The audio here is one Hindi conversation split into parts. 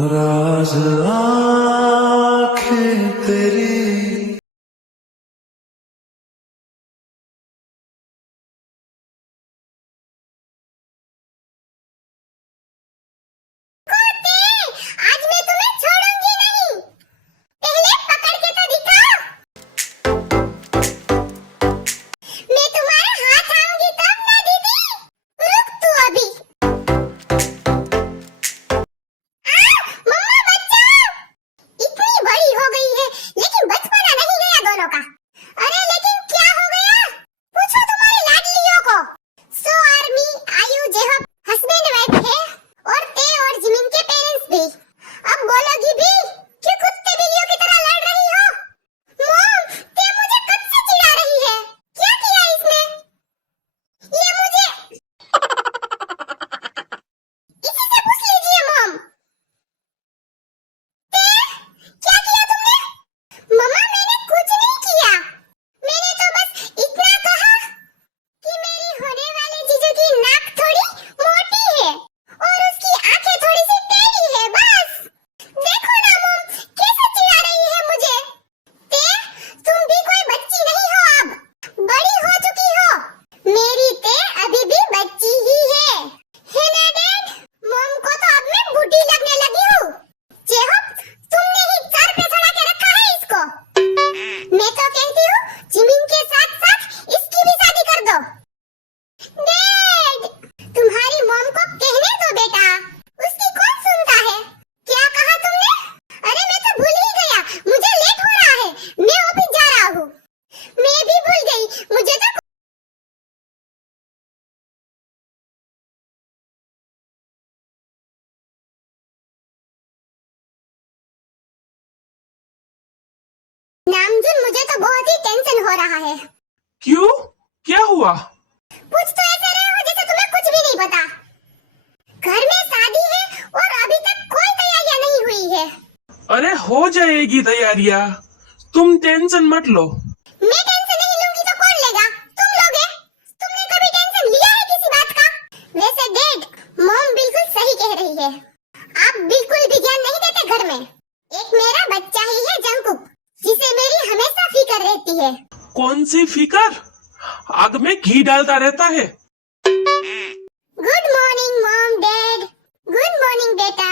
राज आँखें तेरी आज मैं तुम्हें छोड़ूंगी नहीं। पहले पकड़ के तो दिखाओ। मैं तुम्हारे हाथ आऊंगी तब ना दीदी। रुक तू अभी। मम्मा बचाओ। इतनी बड़ी हो गई है लेकिन बचपना नहीं गया दोनों का। अरे लेकिन क्या हो गया? पूछो तुम्हारी लाडलियों को। सो आर्मी आयु जेहब हस्बैंड वाइफ है और ते और जिमिन के पेरेंट्स भी। अब बोलोगी भी कि कुत्ते बिल्लियों की तरह लड़ रही हो। मॉम, ते मुझे कब से चिढ़ा रही है? क्या किया इसने? ये मुझे इसी से पूछ लीजिए मॉम। ते क्या किया तुमने? मम्मा मैंने कुछ नहीं किया। मैंने तो बस इतना कहा कि मेरी होने वाली जीजू की नाक थोड़ी मोटी है और उसकी आंखें थोड़ी सी टेढ़ी है बस। देखो ना मॉम कैसे चिढ़ा रही है मुझे। ते तुम भी कोई बच्ची नहीं हो, अब बड़ी हो चुकी हो। मेरी ते अभी भी बच्ची ही है ना डैड? मॉम को तो अब मैं बूढ़ी लगने लगी हूँ। जेहब तुमने ही सर पे चढ़ा के रखा है इसको। मैं तो कहती हूँ जिमिन के साथ साथ इसकी भी शादी कर दो। डैड तुम्हारी मॉम को कहने दो बेटा, उसकी कौन सुनता है? क्या कहा तुमने? अरे मैं तो भूल ही गया, मुझे लेट हो रहा है, मैं ऑफिस जा रहा हूँ। मैं भी भूल गई, मुझे तो नामजुन, मुझे तो बहुत ही टेंशन हो रहा है। क्यों? क्या हुआ? पूछ तो ऐसे रहे हो जैसे तुम्हें कुछ भी नहीं पता। घर में शादी है और अभी तक कोई तैयारियां नहीं हुई है। अरे हो जाएगी तैयारियां, तुम टेंशन मत लो। मैं टेंशन नहीं लूंगी तो कौन लेगा? तुम लोगे? तुमने कभी टेंशन लिया है किसी बात का? वैसे डैड, मॉम बिल्कुल सही कह रही है। आप बिल्कुल भी ध्यान नहीं देते घर में। एक मेरा बच्चा ही है जंकुक, जिसे मेरी हमेशा फिक्र रहती है। कौन सी फिकर? आग में घी डालता रहता है। Good morning mom dad. Good morning बेटा।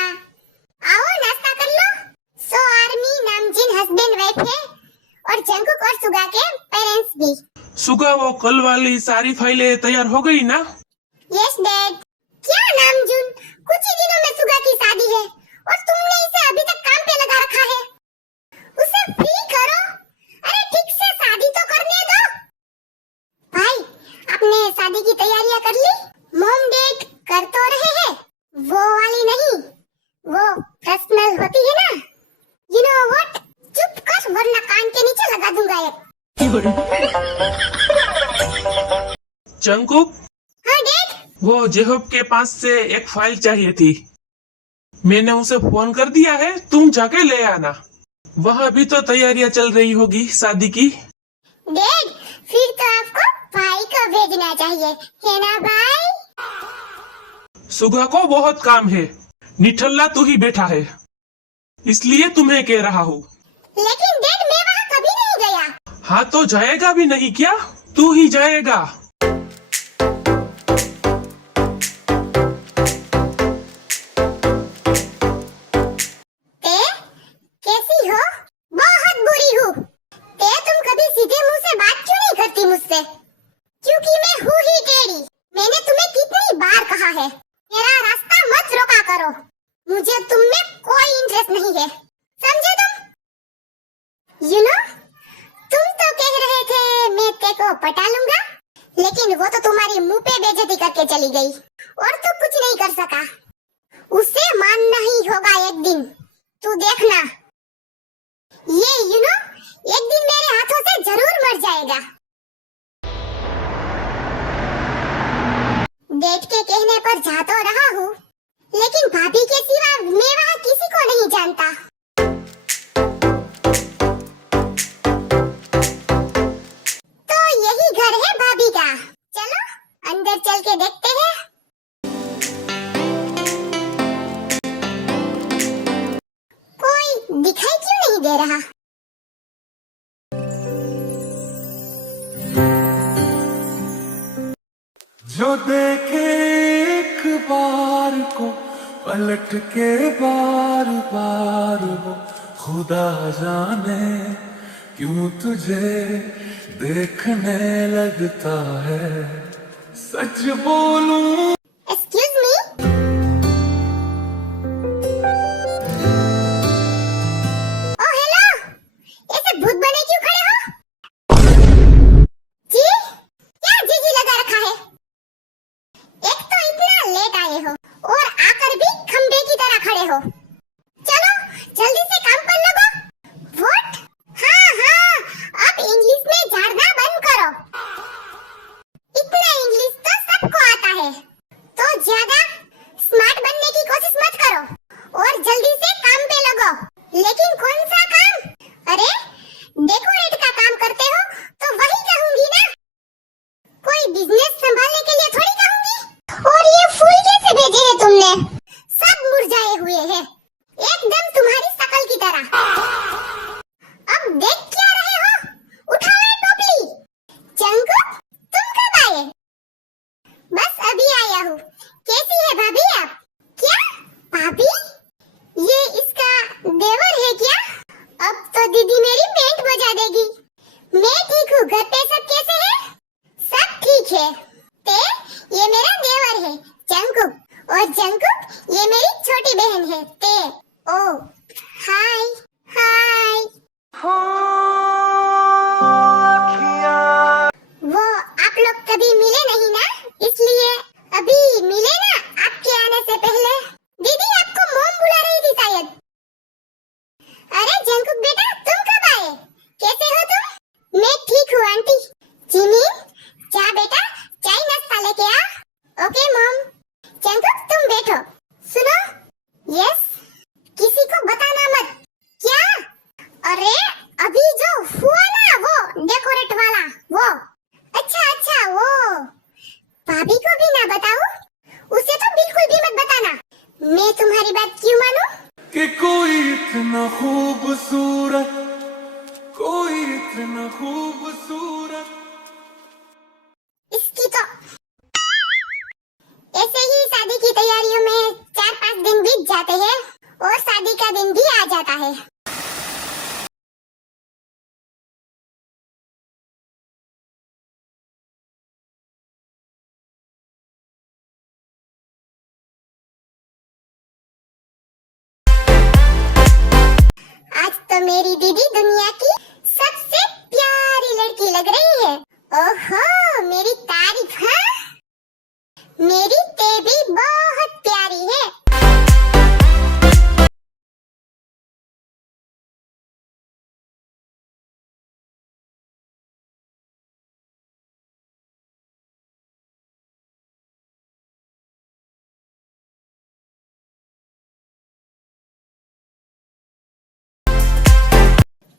आओ नाश्ता कर लो। सो आर्मी नामजिन हस्बैंड वाइफ है और जंकुक और सुगा के पेरेंट्स भी। सुगा, वो कल वाली सारी फाइलें तैयार हो गई ना? Yes dad. क्या नामजुन, कुछ ही दिनों में सुगा की शादी है और तुमने इसे अभी तक काम पे लगा रखा है। उसे फ्री करो। अरे ठीक से शादी तो करने दो। भाई, आपने शादी की तैयारियां कर ली? मॉम डैड कर तो रहे हैं, वो वाली नहीं, वो पर्सनल होती है ना। यू नो व्हाट, चुप कर वरना कान के नीचे लगा दूंगा एक। जंकुक, हाँ डैड। वो जेहब के पास से एक फाइल चाहिए थी। मैंने उसे फोन कर दिया है, तुम जाके ले आना। वहाँ भी तो तैयारियां चल रही होगी शादी की। डैड फिर तो आपको भाई को भेजना चाहिए, है ना भाई? सुगा को बहुत काम है, निठल्ला तू ही बैठा है, इसलिए तुम्हें कह रहा हूँ। लेकिन डैड मैं वहाँ कभी नहीं गया। हाँ तो जाएगा भी नहीं क्या? तू ही जाएगा। ते कैसी हो? बहुत बुरी हूँ। ते तुम कभी सीधे मुंह से बात क्यों नहीं करती मुझसे? क्योंकि मैं हूँ ही टेढ़ी। मैंने तुम्हें कितनी बार कहा है, मेरा रास्ता मत रोका करो। मुझे तुम में कोई इंटरेस्ट नहीं है, समझे तुम? यू नो, तुम तो कह रहे थे मैं ते को पटा लूंगा, लेकिन वो तो तुम्हारी मुंह पे बेइज्जती करके चली गई और तू कुछ नहीं कर सका। उसे मानना ही होगा एक दिन, तू देखना। ये यू नो एक दिन मेरे हाथों से जरूर मर जाएगा। डैड के कहने पर जा तो रहा हूँ, लेकिन भाभी के सिवा मैं वहाँ किसी को नहीं जानता। तो यही घर है भाभी का। चलो अंदर चल के देखते हैं। दे रहा। जो देखे एक बार को पलट के बार बार वो खुदा जाने क्यों तुझे देखने लगता है। सच बोलूं एक्सक्यूज मी, ओ हेलो, ऐसे भूत बने क्यों खड़े हो? जी, क्या जी लगा रखा है? एक तो इतना लेट आए हो और आकर भी खंबे की तरह खड़े हो। चलो जल्दी से काम पर लगो। व्हाट? हाँ, अब इंग्लिश में झाड़ना बंद करो। इतना इंग्लिश तो सबको आता है, तो ज्यादा स्मार्ट बनने की कोशिश मत करो और जल्दी से काम पे लगो। लेकिन कौन सा काम? अरे डेकोरेट का काम करते हो तो वही कहूंगी ना, कोई बिजनेस संभालने के लिए थोड़ी कहूंगी। और ये फूल कैसे भेजे हैं तुमने? सब मुरझाए हुए हैं, एकदम तुम्हारी शकल की तरह। अब देख क्या रहे हो? उठाओ ये टोपली। जंकुक, तुम कब आए? बस अभी आया हूँ। कैसी है भाभी आप? क्या भाभी? ये इसका देवर है क्या? अब तो दीदी मेरी बैंड बजा देगी। मैं ठीक हूँ, घर पे सब कैसे हैं? सब ठीक है। ते ये मेरा देवर है जंकुक, और जंकुक ये मेरी छोटी बहन है ते। ओ हाय हाय। वो आप लोग कभी मिले नहीं ना, इसलिए अभी मिले ना आपके आने से पहले। दीदी आपको मोम बुला रही थी शायद। अरे जंकुक बेटा, तुम कब आए? कैसे हो तुम? मैं ठीक हूँ आंटी। जिमी, जा बेटा चाय नाश्ता लेके आ। Okay mom. जंकुक तुम बैठो। सुनो, यस, किसी को बताना मत। क्या? अरे अभी जो हुआ ना वो डेकोरेट वाला, वो। अच्छा वो भाभी को भी ना बताऊं? उसे तो बिल्कुल भी मत बताना। मैं तुम्हारी बात क्यों मानूं? कि कोई इतना खूबसूरत, कोई इतना खूबसूरत। इसकी तो ऐसे ही शादी की तैयारियों में 4-5 दिन बीत जाते हैं और शादी का दिन भी आ जाता है। आज तो मेरी दीदी दुनिया की सबसे प्यारी लड़की लग रही है। ओहो, मेरी तारीफ। हाँ, मेरी ते भी बहुत प्यारी है।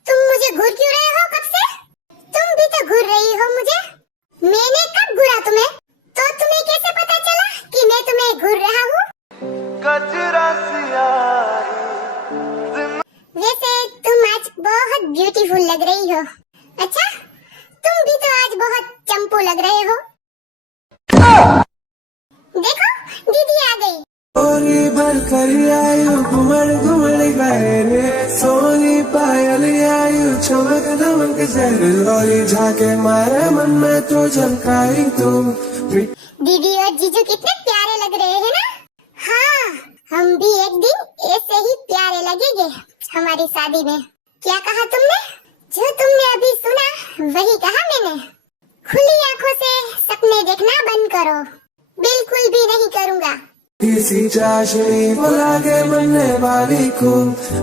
तुम मुझे घूर क्यों रहे हो कब से? तुम भी तो घूर रही हो मुझे। मैंने कब घूरा तुम्हें? तो तुम्हें कैसे पता चला कि मैं तुम्हें घूर रहा हूँ? वैसे तुम आज बहुत ब्यूटीफुल लग रही हो। अच्छा, तुम भी तो आज बहुत चंपू लग रहे हो। देखो दीदी आ गई। सोनी भर कर आयु घुमड़ घुमड़ गए रे, सोनी पायल आयु चमक दमक जर, और झाके मारे मन में तो झलकाई तुम। दीदी और जीजू कितने प्यारे लग रहे हैं ना? हाँ, हम भी एक दिन ऐसे ही प्यारे लगेंगे हमारी शादी में। क्या कहा तुमने? जो तुमने अभी सुना वही कहा मैंने। खुली आंखों से सपने देखना बंद करो। बिल्कुल भी नहीं करूँगा। किसी चाशनी बुला के मनने वाली को,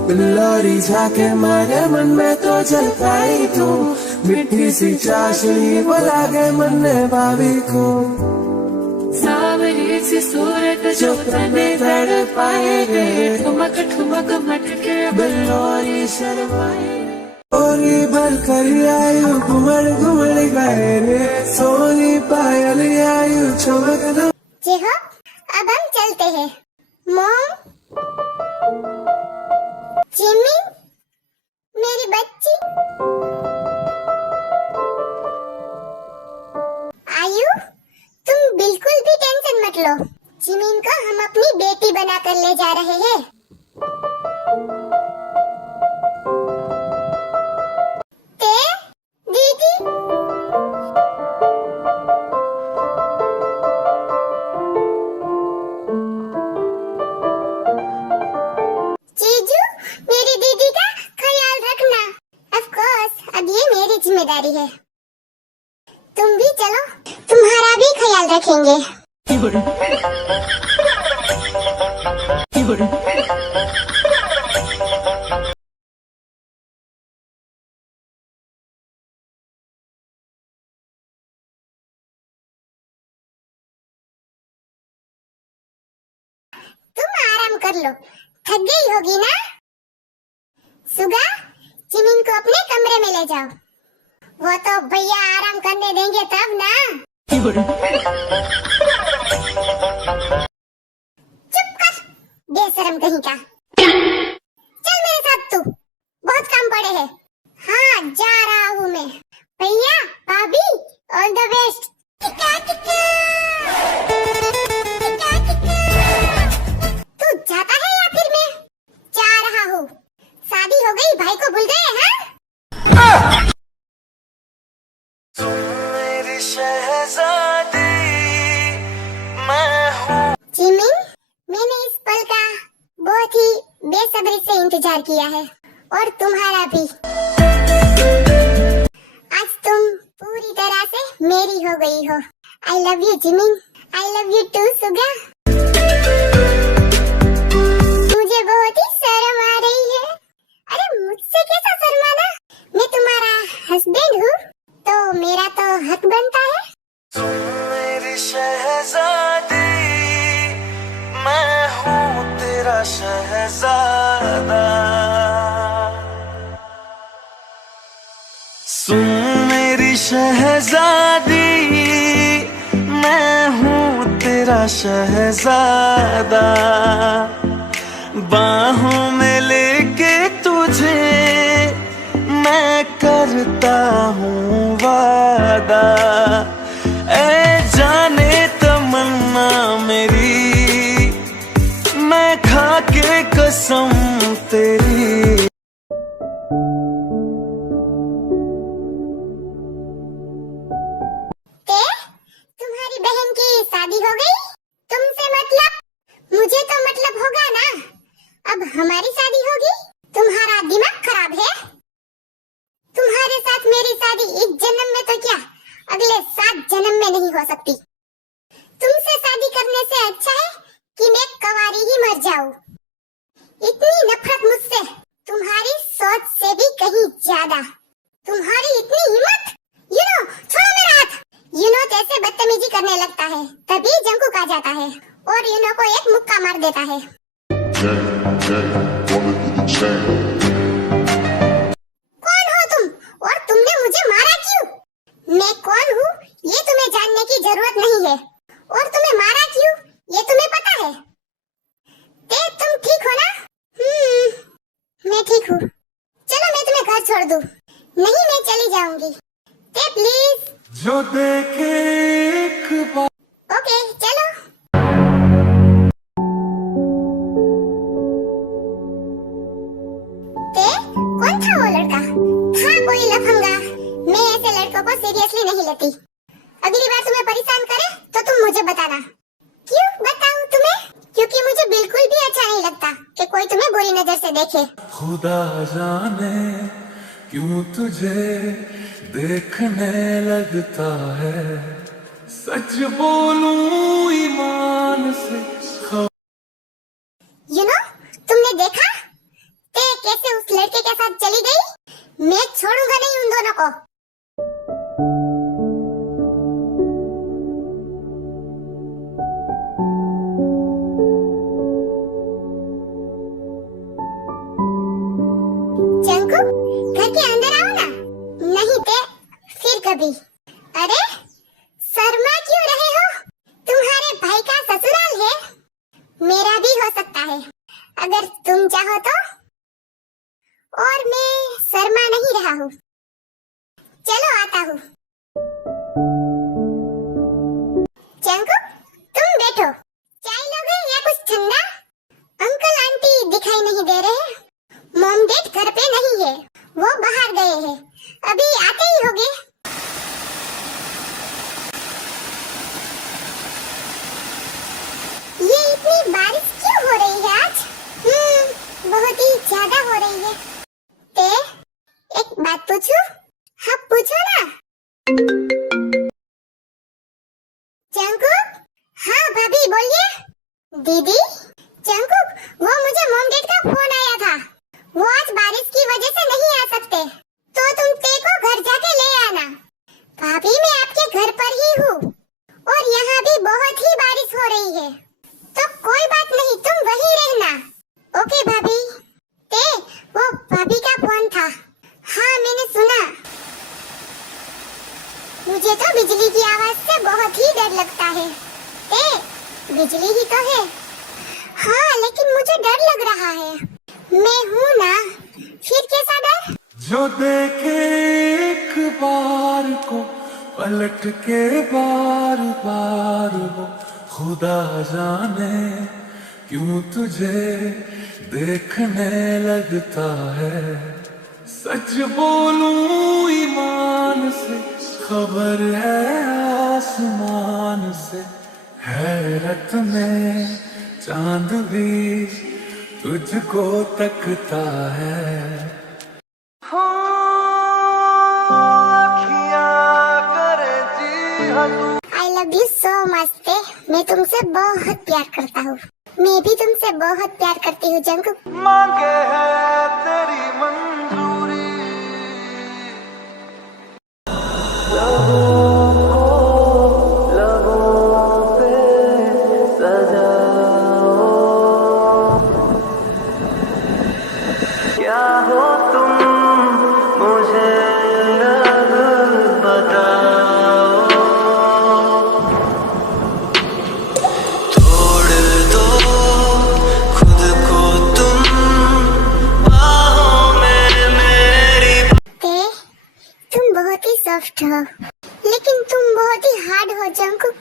बिल्लोरी झाके मारे मन में तो झलकाई तुम। मिट्टी सी चाशनी बुला के मनने वाली को, सावरी सी सूरत जो तने तड़ पाए रे, ठुमक ठुमक मटके बिल्लोरी शर्माए। सोनी भर कर आयु घुमड़ घुमड़ गए रे, सोनी पायल आयु चमक दमक। जी हाँ, अब हम चलते हैं। मॉम, जिमी, मैं तैयारी है। तुम भी चलो, तुम्हारा भी ख्याल रखेंगे। तुम आराम कर लो, थक गई होगी ना। सुगा, चिमिन को अपने कमरे में ले जाओ। वो तो भैया आराम करने देंगे तब ना। चुप कर, बेशरम कहीं का। चल मेरे साथ तू, बहुत काम पड़े हैं। हाँ, जा रहा हूँ मैं। भैया, भाभी, ऑल द बेस्ट। टिका टिका, टिका टिका। तू जाता है या फिर मैं जा रहा हूँ? शादी हो गई, भाई को भूल गए हैं? मेरी शहजादी मैं हूँ। चिमिन, मैंने इस पल का बहुत ही बेसब्री से इंतजार किया है, और तुम्हारा भी। आज तुम पूरी तरह से मेरी हो गई हो। I love you Jimin, I love you too Suga. मुझे बहुत ही शर्म आ रही है। अरे मुझसे कैसा शर्माना, मैं तुम्हारा हस्बैंड हूँ, तो मेरा तो हक बनता है। मेरी शहजादी मैं हूँ तेरा शहजादा। सुन मेरी शहजादी मैं हूँ तेरा शहजादा। बाहों में लेके तुझे मैं करता हूँ वादा। ऐ जाने तमन्ना मेरी, मैं खा के कसम तेरी। तुम्हारी बहन की शादी हो गई? तुमसे मतलब? मुझे तो मतलब होगा ना। अब हमारी शादी होगी? तुम्हारा दिमाग खराब है? तुम्हारे साथ मेरी शादी इस जन्म में तो क्या, अगले 7 जन्म में नहीं हो सकती। तुमसे शादी करने से अच्छा है कि मैं कवारी ही मर जाऊं। इतनी नफरत मुझसे, तुम्हारी सोच से भी कहीं ज्यादा। तुम्हारी इतनी हिम्मत, छोड़ो मेरा हाथ। कैसे बदतमीजी करने लगता है, तभी जंकुक आ जाता है और को एक मुक्का मार देता है। कौन हो तुम और तुमने मुझे मारा क्यों? मैं कौन हूँ ये तुम्हें जानने की जरूरत नहीं है, और तुम्हें मारा क्यों ये तुम्हें पता है। तुम ठीक हो ना? मैं ठीक हूँ। चलो मैं तुम्हें घर छोड़ दूँ। नहीं, मैं चली जाऊंगी। प्लीज। जो देखे एक बार। ओके चलो। कौन था वो लड़का? था कोई लफंगा। मैं ऐसे लड़कों को सीरियसली नहीं लेती। अगली बार तुम्हें परेशान करे तो तुम मुझे बताना। क्यों बताऊं तुम्हें? क्योंकि मुझे बिल्कुल भी अच्छा नहीं लगता कि कोई तुम्हें बुरी नजर से देखे। खुदा जाने क्यों तुझे देखने लगता है, सच बोलूं ईमान से। तुमने देखा कैसे उस लड़के के साथ चली गई? मैं छोड़ूंगा नहीं उन दोनों को। चंकू, घर के अंदर आओ ना। नहीं ते फिर कभी। अरे शर्मा क्यों रहे हो? तुम्हारे भाई का ससुराल है, मेरा भी हो सकता है अगर तुम चाहो तो। और मैं शर्मा नहीं रहा हूँ। चलो आता हूँ। चंकू, तुम बैठो। चाय लोगे या कुछ ठंडा? अंकल आंटी दिखाई नहीं दे रहे। मॉम डैड घर पे नहीं है, वो बाहर गए हैं। अभी आते ही होंगे। ये इतनी बारिश क्यों हो रही है आज? बहुत ही ज्यादा हो रही है। एक बात पूछूं? हाँ पूछो ना। जंकुक, हाँ भाभी बोलिए। दीदी, जंकुक, वो मुझे मॉम डैड का फोन आया था। वो आज बारिश की वजह से नहीं आ सकते, तो तुम ते को घर जाके ले आना। भाभी मैं आपके घर पर ही हूँ और यहाँ भी बहुत ही बारिश हो रही है, तो कोई बात नहीं, तुम वहीं रहना। ओके भाभी। ते, वो भाभी का फोन था। हाँ मैंने सुना। मुझे तो बिजली की आवाज से बहुत ही डर लगता है। ते, बिजली ही तो है। हाँ लेकिन मुझे डर लग रहा है। मैं हूँ ना, फिर कैसा डर? जो देखे एक बार को पलट के बार बार वो, खुदा जाने क्यों तुझे देखने लगता है। सच बोलूं ईमान से, खबर है आसमान से, हैरत में चांद भी तुझको तकता है। आई लव यू सो मच ते, मैं तुमसे बहुत प्यार करता हूँ। मैं भी तुमसे बहुत प्यार करती हूँ जंकुक। मांगे है तेरी मंजूरी, क्या हो तुम मुझे अब बताओ। तोड़ दो खुद को तुम बाहों में मेरी। ते, तुम बहुत ही सॉफ्ट हो, लेकिन तुम बहुत ही हार्ड हो जंकुक।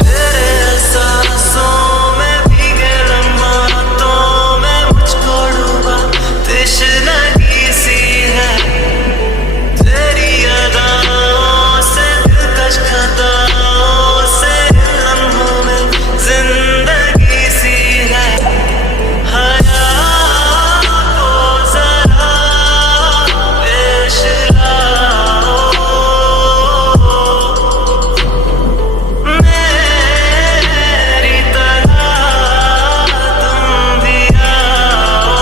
तेरे एहसासों में भीगे लम्हातों में मुझको डूबा तृष्णगी सी है। तेरी अदाओं से, दिलकश खताओं से, लम्हों में जिंदगी सी है। हया को जरा पेश लाओ, मेरी तरह तुम भी आओ।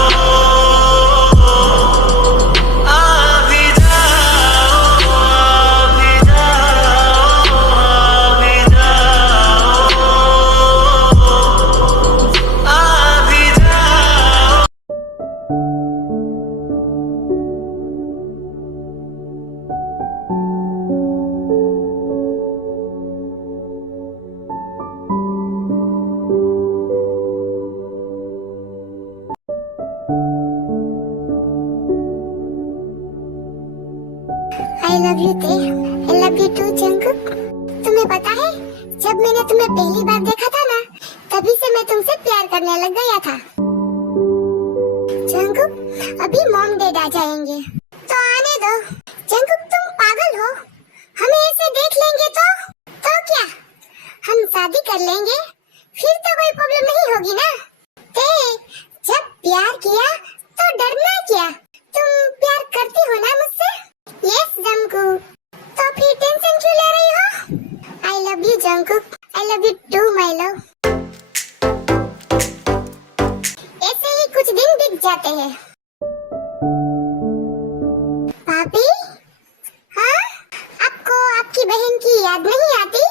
आ भी जाओ, आ भी जाओ, आ भी जाओ, आ भी जाओ। आई love you Tae, I love you too Jungkook. तुम्हें पता है, जब मैंने तुम्हें पहली बार देखा था ना, तभी से मैं तुमसे प्यार करने लग गया था। जंकुक, अभी मॉम डैड आ जाएंगे, तो आने दो। जंकुक तुम पागल हो, हमें ऐसे देख लेंगे तो क्या? हम शादी कर लेंगे, फिर तो कोई प्रॉब्लम नहीं होगी ना। ते, जब प्यार किया तो डरना क्या? तुम प्यार करती हो ना मुझसे? यस जंकुक, तो फिर टेंशन क्यों ले रही हो? I love you Jungkook, I love you too my love. ऐसे ही कुछ दिन बीत जाते हैं। भाभी, हाँ आपको आपकी बहन की याद नहीं आती?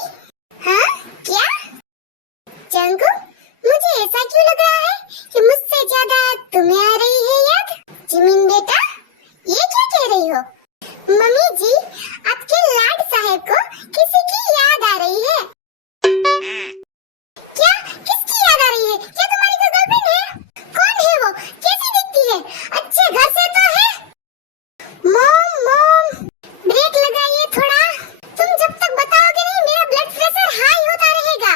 हाँ क्या? जंकुक, मुझे ऐसा क्यों लग रहा है कि मुझसे ज्यादा तुम्हें आ रही है याद? जिमिन बेटा, ये क्या कह रही हो? मम्मी जी, आपके लाड साहब को किसी की याद आ रही है। क्या? किसकी याद आ रही है? क्या तुम्हारी कोई गर्लफ्रेंड है? कौन है वो? कैसी दिखती है? अच्छे घर से तो है? मॉम, ब्रेक लगाइए थोड़ा। तुम जब तक बताओगे नहीं, मेरा ब्लड प्रेशर हाई होता रहेगा।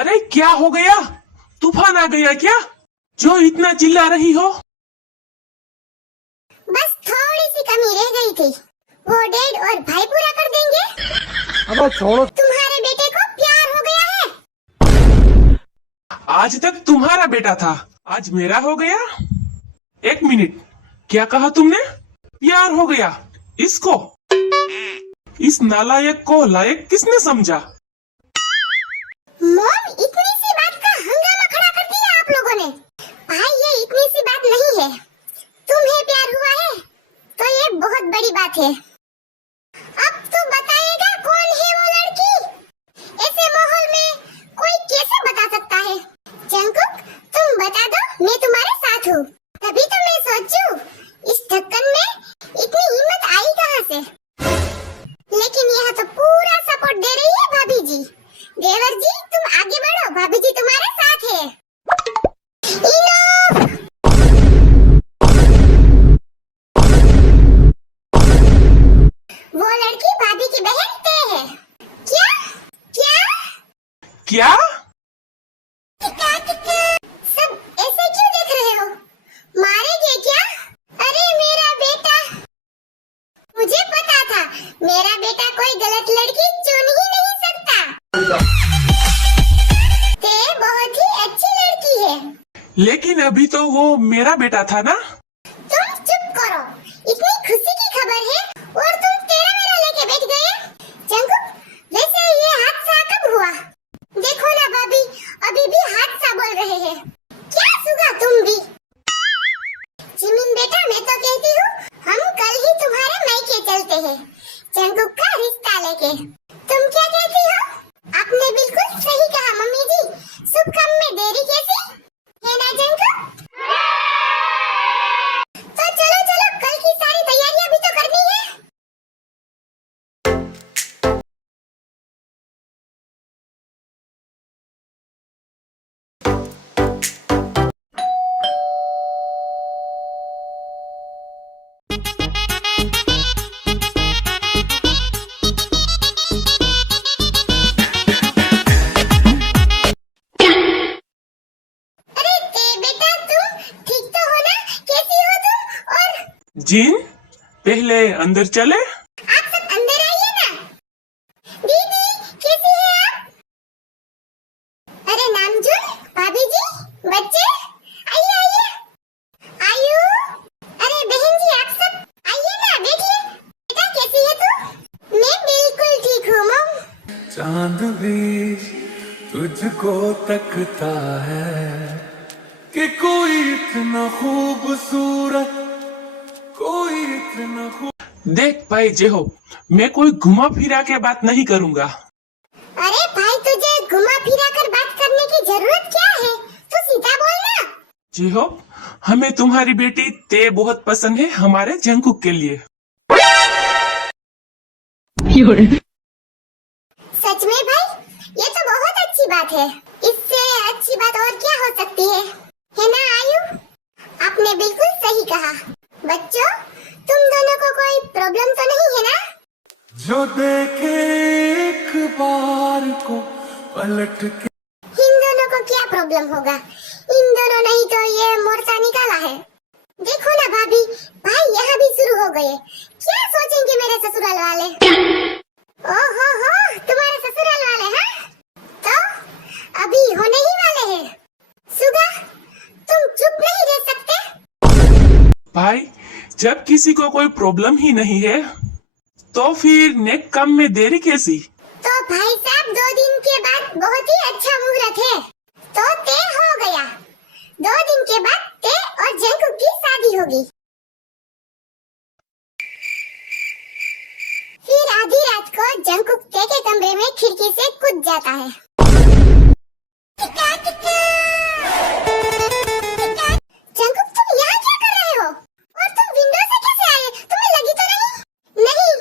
अरे क्या हो गया? तूफान आ गया क्या, जो इतना चिल्ला रही हो? बस थोड़ी सी कमी रह गई थी, वो डैड और भाई पूरा कर देंगे। अब छोड़ो। तुम्हारे बेटे को प्यार हो गया है। आज तक तुम्हारा बेटा था, आज मेरा हो गया? एक मिनट, क्या कहा तुमने? प्यार हो गया? इसको, इस नालायक को लायक किसने समझा? मॉम, इतनी सी बात का हंगामा खड़ा कर दिया आप लोगों ने। भाई ये इतनी सी बात नहीं है। तुम्हें प्यार हुआ है तो ये बहुत बड़ी बात है। अब तू बताएगा कौन है वो लड़की? ऐसे माहौल में कोई कैसे बता सकता है? जंगकुक, तुम बता दो, मैं तुम्हारे साथ हूँ। तभी तो मैं सोचूं इस ढक्कन में इतनी हिम्मत आई कहाँ से? लेकिन यहाँ तो पूरा सपोर्ट दे रही है भाभी जी। देवर जी तुम आगे बढ़ो, भाभी जी तुम्हारे साथ है। इनो! वो लड़की भाभी की बहन ते है। क्या? क्या? क्या? सब ऐसे क्यों देख रहे हो? मारेंगे क्या? अरे मेरा बेटा, मुझे पता था मेरा बेटा कोई गलत लड़की चुन ही नहीं सकता। ते बहुत ही अच्छी लड़की है। लेकिन अभी तो वो मेरा बेटा था ना? तुम चुप करो। इतनी खुशी की खबर है और तुम तेरा मेरा लेके बैठ गए। जंगकुक, वैसे ये हादसा कब हुआ? देखो ना भाभी, अभी भी हादसा बोल रहे हैं। क्या सुगा तुम भी? जिमिन बेटा, मैं तो कहती हूँ हम कल ही तुम्हारे मायके चलते हैं, जंगकुक का रिश्ता लेके। तुम क्या कहती हो? आपने बिल्कुल सही कहा मम्मी जी। शुभ काम में देरी कैसी है ना जंगकुक? तो चलो चलो, कल की सारी तैयारियां भी तो करनी है। अरे ते बेटा, तुम ठीक तो हो ना? कैसी हो तुम? और जिन, पहले अंदर चले। आप सब अंदर आइए ना। दीदी, कैसी है आप? अरे नामजुन, भाभी जी, बच्चे, आइए आइए। आयु, अरे बहन जी, आप सब आइए ना, बैठिए। बेटा कैसी है तू? मैं बिल्कुल ठीक हूँ मम। चांद भी तुझको तकता है कि कोई इतना खूबसूरत, कोई इतना खूब। देख भाई जेहो, मैं कोई घुमा फिरा के बात नहीं करूंगा। अरे भाई, तुझे घुमा फिरा कर बात करने की जरूरत क्या है? तू सीधा बोलना। जेहो, हमें तुम्हारी बेटी ते बहुत पसंद है हमारे जंगकुक के लिए। सच में भाई, ये तो बहुत अच्छी बात है। इससे अच्छी बात और क्या हो सकती है ना आयु? आपने बिल्कुल सही कहा। बच्चों, तुम दोनों को कोई प्रॉब्लम तो नहीं है ना? जो देखे एक बार को पलट के। इन दोनों को क्या प्रॉब्लम होगा? इन दोनों ने ही तो ये मोर्चा निकाला है। देखो ना भाभी, भाई यहाँ भी शुरू हो गए। क्या सोचेंगे मेरे ससुराल वाले? ओहो हो, तुम्हारे ससुराल वाले हैं? तो अभी होने ही वाले हैं। सुगा, तुम चुप नहीं रह सकते? भाई, जब किसी को कोई प्रॉब्लम ही नहीं है तो फिर नेक काम में देरी कैसी? तो भाई साहब, 2 दिन के बाद बहुत ही अच्छा मुहूर्त है, तो तय हो गया। 2 दिन के बाद तय और जंगकुक की शादी होगी। फिर आधी रात को जंगकुक तय के कमरे में खिड़की से कूद जाता है। जंगकुक, तुम यहाँ क्या कर रहे हो? और तुम विंडो से कैसे आए? तुम्हें लगी तो नहीं? नहीं,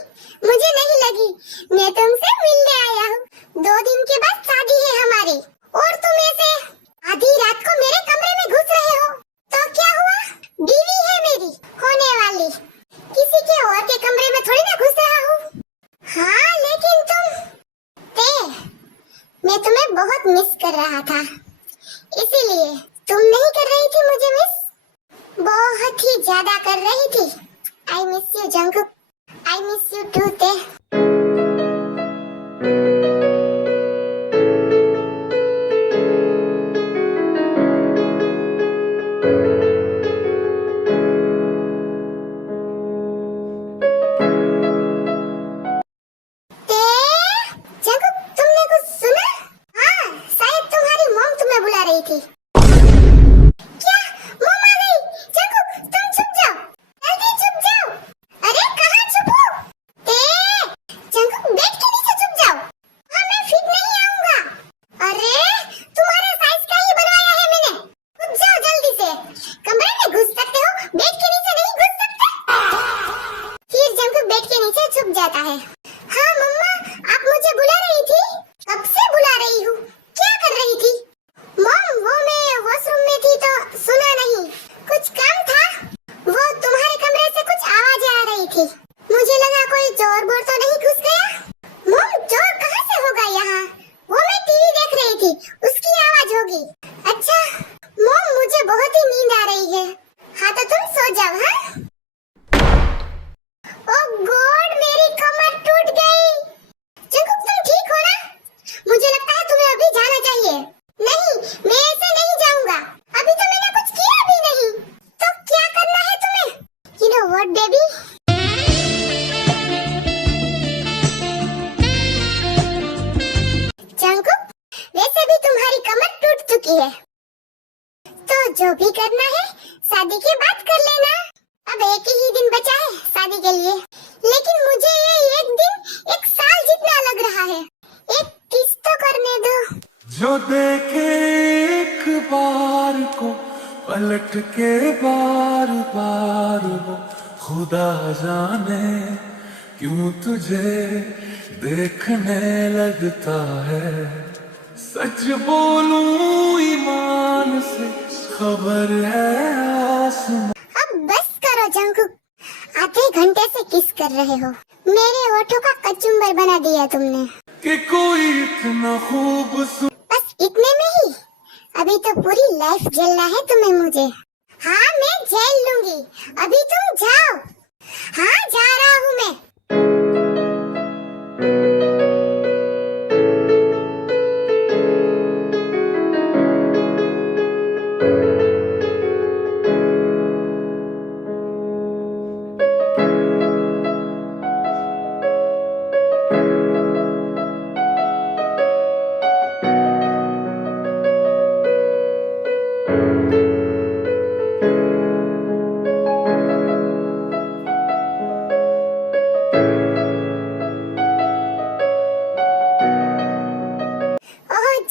मुझे नहीं लगी। मैं तुमसे मिलने आया हूँ। 2 दिन के बाद शादी है हमारी, और तुम ऐसे आधी रात को मेरे कमरे में घुस रहे हो। तो क्या हुआ? बीवी है मेरी होने वाली, किसी के और के कमरे में थोड़ी ना घुस रहा हूँ। हाँ, लेकिन मैं तुम्हें बहुत मिस कर रहा था, इसीलिए। तुम नहीं कर रही थी मुझे मिस? बहुत ही ज्यादा कर रही थी। I miss you Jungkook, I miss you too Tae. है। हाँ मम्मा, आप मुझे बुला रही थी? कब से बुला रही हूँ? क्या कर रही थी? मॉम, वो मैं वॉशरूम में थी तो सुना नहीं। कुछ काम था? वो तुम्हारे कमरे से कुछ आवाजें आ रही थी। मुझे लगा कोई चोर बोर तो नहीं घुस गया। मॉम, चोर कहाँ से होगा यहाँ? वो मैं टीवी देख रही थी, उसकी आवाज होगी। अच्छा मॉम, मुझे बहुत ही नींद आ रही है। हाँ तो तुम सो जाओ। हाँ? ओह गॉड, मेरी कमर टूट गई। जंकुक, तुम ठीक हो ना? मुझे लगता है तुम्हें अभी जाना चाहिए। नहीं, मैं ऐसे नहीं जाऊंगा। अभी तो मैंने कुछ किया भी नहीं। तो क्या करना है तुम्हें? You know what, baby? Jungkook, वैसे भी तुम्हारी कमर टूट चुकी है, तो जो भी करना है शादी के बाद कर लेना। अब एक ही दिन बचा है शादी के लिए, लेकिन मुझे ये एक दिन 1 साल जितना लग रहा है। एक किस तो करने दो। जो देखे एक बार को पलट के बार बार वो, खुदा जाने क्यों तुझे देखने लगता है। सच बोलूं ईमान से खबर है आसमां। अब बस करो जंकुक, आधे घंटे से किस कर रहे हो। मेरे होठों का कचुम्बर बना दिया तुमने। कि कोई इतना खूबसूरत। बस इतने में ही? अभी तो पूरी लाइफ झेलना है तुम्हें मुझे। हाँ मैं झेल लूंगी, अभी तुम जाओ। हाँ जा रहा हूँ मैं।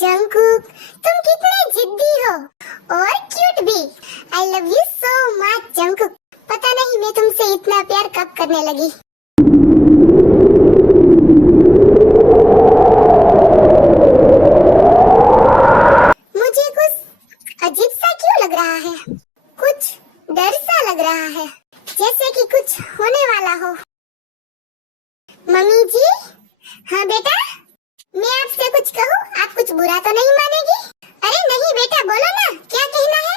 जंकुक, तुम कितने जिद्दी हो और क्यूट भी। आई love you so much Jungkook. पता नहीं मैं तुमसे इतना प्यार कब करने लगी। मुझे कुछ अजीब सा क्यों लग रहा है? कुछ डर सा लग रहा है, जैसे कि कुछ होने वाला हो। मम्मी जी? हाँ बेटा, मैं आपसे कुछ कहूँ, आप कुछ बुरा तो नहीं मानेगी? अरे नहीं बेटा, बोलो ना, क्या कहना है?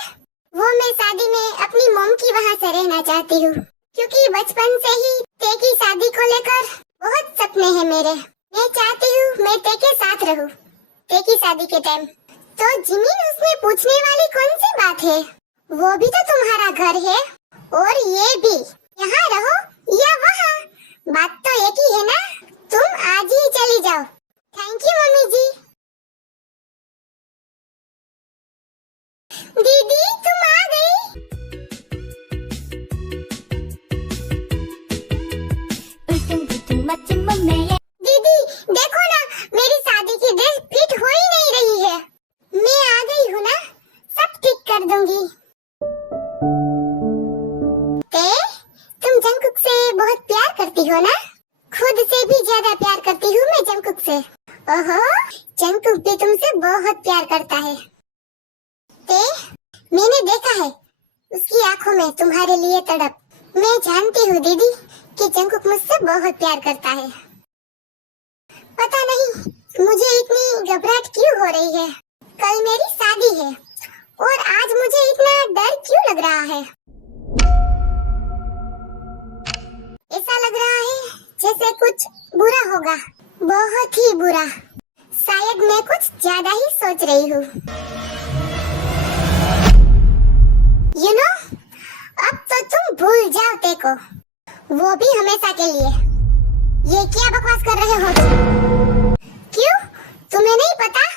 वो मैं शादी में अपनी मॉम की वहाँ से रहना चाहती हूँ, क्योंकि बचपन से ही ते की शादी को लेकर बहुत सपने हैं मेरे। मैं चाहती हूँ मैं ते के साथ रहूँ, ते की शादी के टाइम। तो जिमिन, उसमें पूछने वाली कौन सी बात है? वो भी तो तुम्हारा घर है, और ये भी। यहाँ रहो या वहाँ, बात तो एक ही है ना। तुम आज ही चली जाओ। थैंक यू मम्मी जी। दीदी तुम आ गई। दीदी देखो ना, मेरी शादी की ड्रेस फिट हो ही नहीं रही है। मैं आ गई हूँ ना, सब ठीक कर दूंगी। तुम जंकुक से बहुत प्यार करती हो ना? खुद से भी ज्यादा प्यार करती हूँ मैं जंकुक से। ओहो, जंकुक भी तुमसे बहुत प्यार करता है। मैंने देखा है उसकी आंखों में तुम्हारे लिए तड़प। मैं जानती हूँ दीदी कि जंकुक मुझसे बहुत प्यार करता है। पता नहीं मुझे इतनी घबराहट क्यों हो रही है। कल मेरी शादी है और आज मुझे इतना डर क्यों लग रहा है? ऐसा लग रहा है जैसे कुछ बुरा होगा, बहुत ही बुरा। शायद मैं कुछ ज्यादा ही सोच रही हूँ। You know, अब तो तुम भूल जाओ ते को, वो भी हमेशा के लिए। ये क्या बकवास कर रहे हो? क्यों, तुम्हें नहीं पता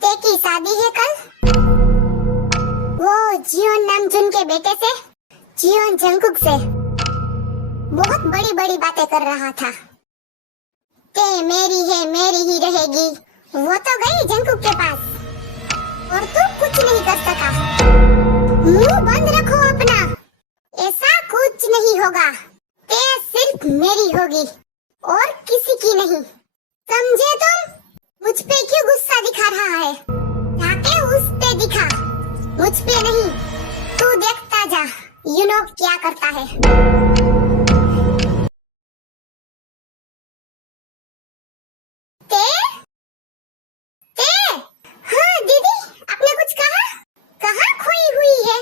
ते की शादी है कल? वो जियोन नामजुन के बेटे से, जियोन जंकुक से बहुत बड़ी बड़ी बातें कर रहा था। ते मेरी है, मेरी ही रहेगी। वो तो गई जंकुक के पास और तू कुछ नहीं कर सका। मुंह बंद रखो अपना, ऐसा कुछ नहीं होगा। ते सिर्फ मेरी होगी, और किसी की नहीं, समझे तुम? मुझ पे क्यों गुस्सा दिखा रहा है? जाके उस पे दिखा, मुझ पे नहीं। तू देखता जा, यू नो क्या करता है। ते? ते? हाँ दीदी, आपने कुछ कहा? कहाँ खोई हुई है?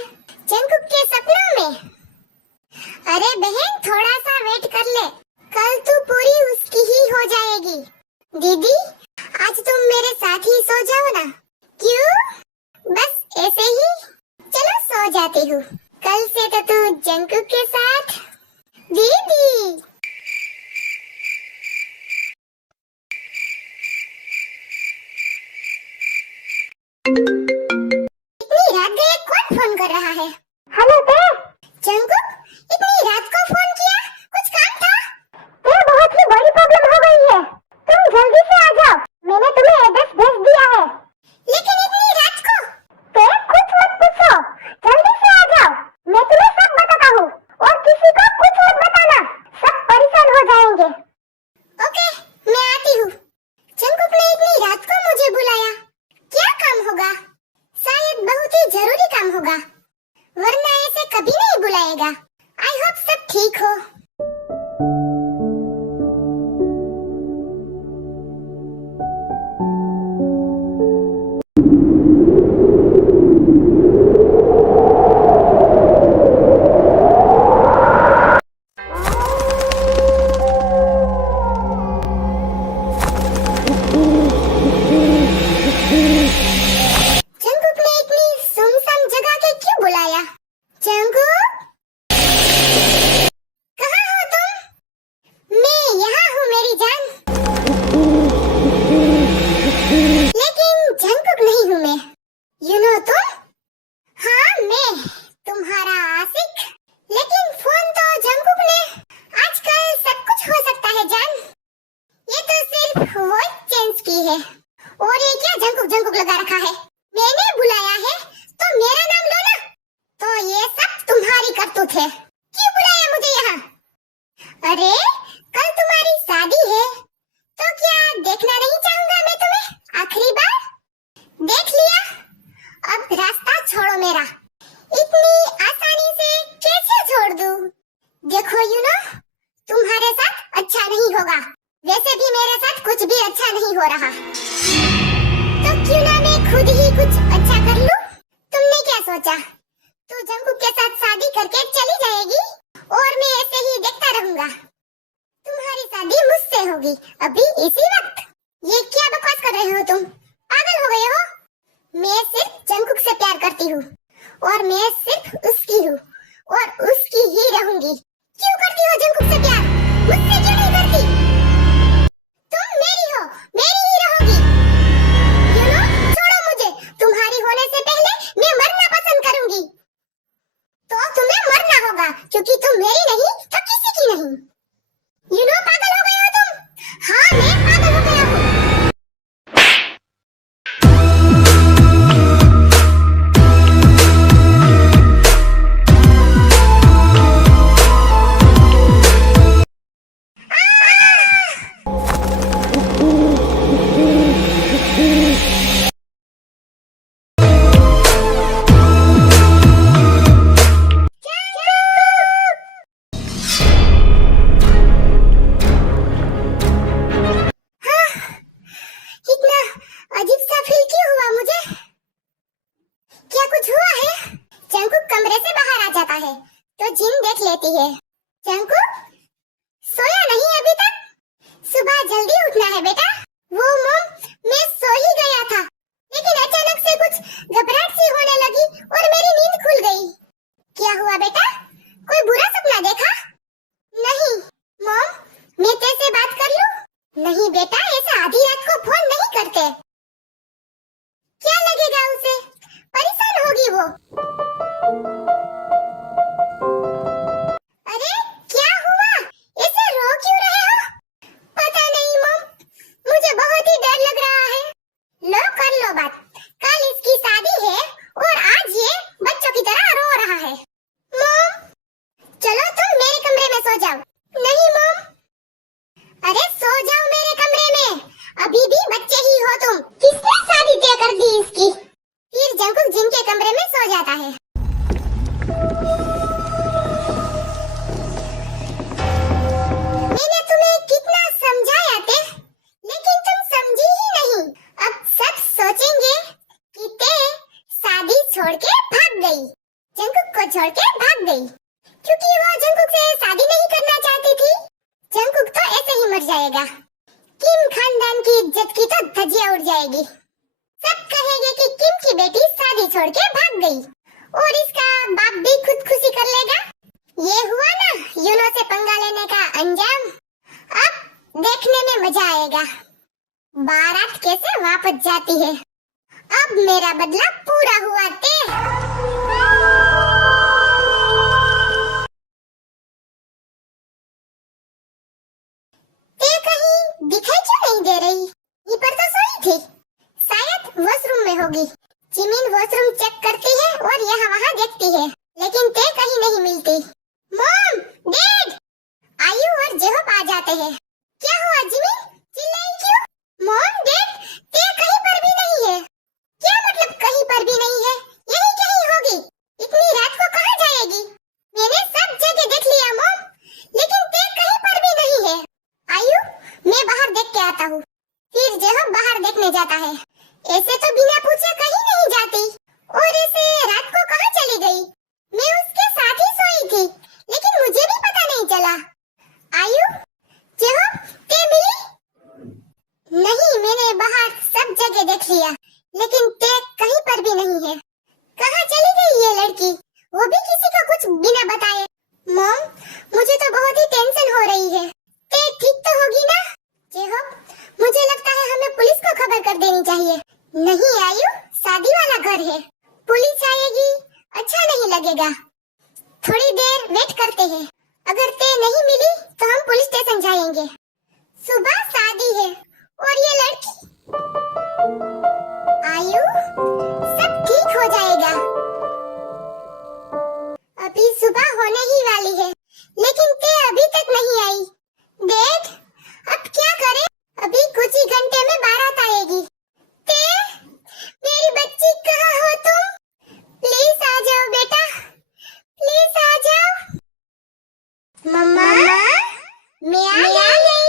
जंकुक के सपनों में? अरे बहन, थोड़ा सा वेट कर ले, कल तू पूरी उसकी ही हो जाएगी। दीदी, आज तुम मेरे साथ ही सो जाओ ना। क्यों? बस ऐसे ही। चलो सो जाती हूँ, कल से तो तू जंकुक के साथ। दीदी इतनी रात गए, कौन फोन कर रहा है? हेलो ते? जंकुक, इतनी रात को फोन किया, कुछ काम था? ते, बहुत ही बड़ी प्रॉब्लम हो गई है, तुम जल्दी से आ जाओ, मैंने तुम्हें एड्रेस भेज दिया है। लेकिन इतनी रात को? ते, कुछ मत पूछो, जल्दी से आ जाओ, मैं तुम्हें सब बताता हूँ, और किसी को कुछ मत बताना, सब परेशान हो जाएंगे। ओके, मैं आती हूँ। जंकुक ने इतनी रात को मुझे बुलाया, क्या काम होगा? शायद बहुत ही जरूरी काम होगा, वरना ऐसे कभी नहीं बुलाएगा। आई होप सब ठीक हो। जंकुक ने इतनी सुनसान जगह के क्यों बुलाया? जंकुक, कहाँ हो तुम? मैं यहाँ हूँ मेरी जान। लेकिन जंकुक नहीं हूँ मैं, यू नो तुम? हाँ, मैं तुम्हारा आशिक। लेकिन फोन तो जंकुक ने। आजकल सब कुछ हो सकता है जान, ये तो सिर्फ वॉइस चेंज की है। और ये क्या जंकुक जंकुक लगा रखा है? मैंने बुलाया है तो मेरा नाम लो ना। तो ये सब तुम्हारी करतूत है, क्यों बुलाया मुझे यहाँ? अरे कल तुम्हारी शादी है, तो क्या देखना नहीं चाहूंगा मैं तुम्हें आखिरी बार? देख लिया, अब रास्ता छोड़ो मेरा। इतनी आसानी से कैसे छोड़ दूं? देखो यू नो, तुम्हारे साथ अच्छा नहीं होगा, वैसे भी मेरे साथ कुछ भी अच्छा नहीं हो रहा, तो क्यों ना मैं खुद ही कुछ अच्छा कर लूं? तुमने क्या सोचा, तू जंकुक के साथ शादी करके चली जाएगी और मैं ऐसे ही देखता रहूंगा? तुम्हारी शादी मुझसे होगी अभी इसी वक्त। ये क्या बकवास कर रहे हो तुम? पागल हो गए हो? मैं सिर्फ जंकुक से प्यार करती हूँ, और मैं सिर्फ उसकी हूँ, और उसकी ही रहूंगी। क्यों करती हो जंकुक से प्यार? मुझसे क्यों नहीं करती? तुम मेरी हो, मेरी ही रहोगी। यू नो, छोड़ो मुझे, तुम्हारी होने से पहले मैं मरना पसंद करूंगी। तो तुम्हें मरना होगा, क्योंकि तुम मेरी नहीं तो किसी की नहीं। यू नो, पागल हो गए हो तुम? हाँ, मैं पागल हो गया हूँ। इतना अजीब सा फील क्यों हुआ मुझे? क्या कुछ हुआ है? जंकुक कमरे से बाहर आ जाता है तो जिन देख लेती है। जंकुक, सोया नहीं अभी तक? सुबह जल्दी उठना है बेटा। वो मॉम, मैं सो ही गया था, लेकिन अचानक से कुछ घबराहट सी होने लगी और मेरी नींद खुल गई। क्या हुआ बेटा? कोई बुरा सपना देखा? नहीं मॉम, मैं तेरे बात कर लूं? नहीं बेटा, ऐसा आधी रात को फोन नहीं करते। क्या लगेगा उसे? परेशान होगी वो। अरे क्या हुआ? ऐसे रो क्यों रहे हो? पता नहीं मॉम, मुझे बहुत ही डर लग रहा है। लो कर लो बात, कल इसकी शादी है और आज ये बच्चों की तरह रो रहा है। मॉम, भाग गई क्योंकि वो जंगकुक से शादी नहीं करना चाहती थी। जंगकुक तो ऐसे ही मर जाएगा। किम खानदान की इज्जत की तो धज्जियां उड़ जाएगी। सब कहेंगे कि किम की बेटी शादी छोड़ के भाग गई और इसका बाप भी खुदकुशी कर लेगा। ये हुआ ना यूनो से पंगा लेने का अंजाम। अब देखने में मजा आएगा बारात कैसे वापस जाती है। अब मेरा बदला पूरा हुआ ते। कहीं दिखाई क्यों नहीं दे रही? ये पर तो सोई थी। शायद वॉशरूम में होगी। जिमिन वॉशरूम चेक करती है और यहाँ वहाँ देखती है, लेकिन ते कहीं नहीं मिलती। मॉम, डैड, आयु और जेहोब आ जाते हैं। क्या हुआ जिमिन? चिल्लाई क्यों? मॉम, डैड, ते कहीं पर भी नहीं है। क्या मतलब कहीं पर भी नहीं है? यही कहीं होगी। इतनी रात को कहाँ जाएगी? मैंने सब जगह देख लिया मॉम, लेकिन ते कहीं पर भी नहीं है। आयु, मैं बाहर देख के आता हूँ। फिर जेहोब बाहर देखने जाता है। ऐसे तो बिना पूछे कहीं नहीं जाती। और ऐसे रात को कहाँ चली गई? मैं उसके साथ ही सोई थी, लेकिन मुझे भी पता नहीं चला। आयु, जेहोब, ते मिली? नहीं, मैंने बाहर सब जगह देख लिया, लेकिन ते कहीं पर भी नहीं है। कहाँ चली गई ये लड़की? वो भी किसी को कुछ बिना बताए। मॉम, मुझे तो बहुत ही टेंशन हो रही है। ते ठीक तो होगी ना? जेहोब, मुझे लगता है हमें पुलिस को खबर कर देनी चाहिए। नहीं आयु, शादी वाला घर है, पुलिस आएगी, अच्छा नहीं लगेगा। थोड़ी देर वेट करते हैं। अगर ते नहीं मिली तो हम पुलिस स्टेशन जाएंगे। सुबह शादी है और ये लड़की। आयु, सब ठीक हो जाएगा। अभी सुबह होने ही वाली है, लेकिन ते अभी तक नहीं आई। डैड, अब क्या करें? अभी कुछ ही घंटे में बारात आएगी। ते, मेरी बच्ची कहाँ हो तुम? प्लीज आ जाओ बेटा, प्लीज आ जाओ। मम्मा, मैं आ गई।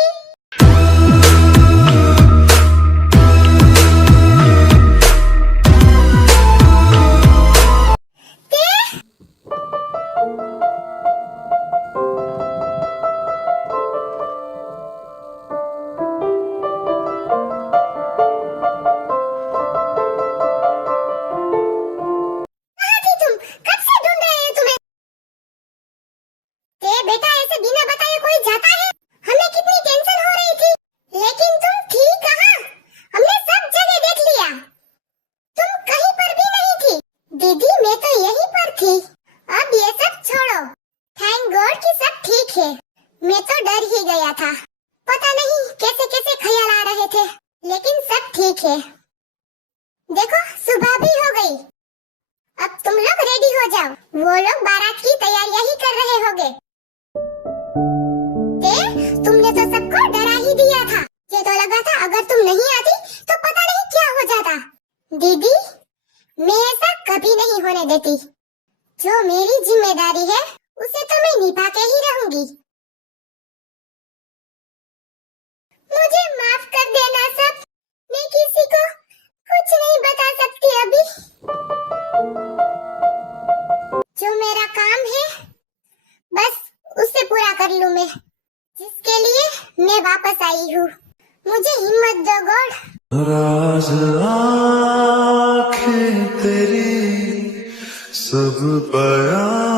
बेटा ऐसे बिना बताए कोई जाता है? हमें कितनी टेंशन हो रही थी, लेकिन तुम थी कहाँ? हमने सब जगह देख लिया, तुम कहीं पर भी नहीं थी। दीदी, मैं तो यहीं पर थी। अब ये सब छोड़ो, थैंक गॉड कि सब ठीक है। मैं तो डर ही गया था, पता नहीं कैसे कैसे ख्याल आ रहे थे, लेकिन सब ठीक है। देखो सुबह भी हो गई, अब तुम लोग रेडी हो जाओ। वो लोग बारात की तैयारियां ही कर रहे होंगे। तुमने तो सबको डरा ही दिया था। ये तो लगा था अगर तुम नहीं आती तो पता नहीं क्या हो जाता। दीदी, मैं ऐसा कभी नहीं होने देती। जो मेरी जिम्मेदारी है उसे तो मैं निभा के ही रहूंगी। मुझे माफ कर देना सब, मैं किसी को कुछ नहीं बता सकती अभी। जो मेरा काम है बस उसे पूरा कर लूं मैं, जिसके लिए मैं वापस आई हूँ। मुझे हिम्मत दो गॉड। राज आँखें तेरी सब बयां